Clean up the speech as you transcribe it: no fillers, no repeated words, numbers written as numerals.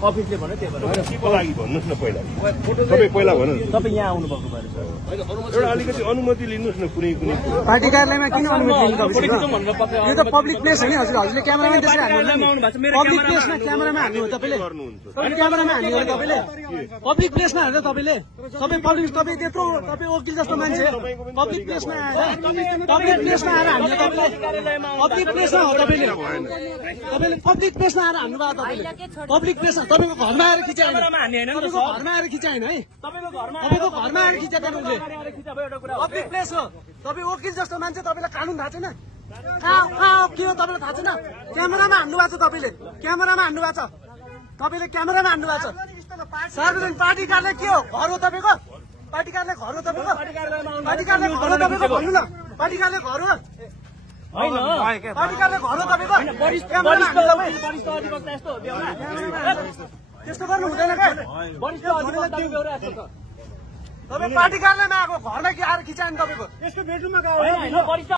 अफिसले भन्यो त्यही भएर के को लागि भन्नुस् न पहिला तपाईँ पहिला भन्नु तपाईँ यहाँ आउनु भएको भएर एउटा अलिकति अनुमति लिनुहोस् न कुनै कुनै पार्टी कार्यालयमा किन अनुमति लिनु यो त पब्लिक प्लेस हो नि हजुर हजुरले क्यामेरामा त्यसरी हाल्नु पब्लिक प्लेसमा क्यामेरामा हाल्नु हो तपाईँले क्यामेरामा हाल्नु हो तपाईँले पब्लिक प्लेसमा हाल्छ तपाईँले तपाईँ त्यत्रो तपाईँ वकिल जस्तो मान्छे पब्लिक प्लेसमा आएर हाल्नु तपाईँले पब्लिक प्लेसमा हो तपाईँले पब्लिक प्लेसमा आएर हान्नु भयो तपाईँले पब्लिक प्लेसमा तपाईँको घरमा आएर खिचाएन तपाईँको घरमा आएर खिचाएन है तपाईँको घरमा आएर खिचाएको पब्लिक प्लेस हो तपाईँ वकिल जस्तो मान्छे तपाईँलाई कानुन थाहा छैन कहाँ के हो तपाईँलाई थाहा छैन क्यामेरामा हान्नु भएको छ तपाईँले क्यामेरामा हान्नु भएको छ तपाईँले क्यामेरामा हान्नु भएको छ सार्वजनिक पार्टी कार्यालय के हो घर हो तपाईँको पार्टी कार्यालय घर हो तपाईँको पार्टी कार्यालय घर हो तपाईँको भन्नु न पार्टी कार्यालय घर हो पार्टी कार्यालय घर हो तपाईँको त्यस्तो गर्नु हुँदैन क्या तपाईँ पार्टी कार्यालयमा आएको घरमा के आएर खिचायो नि तपाईँको यस्तो बेडरुममा गयो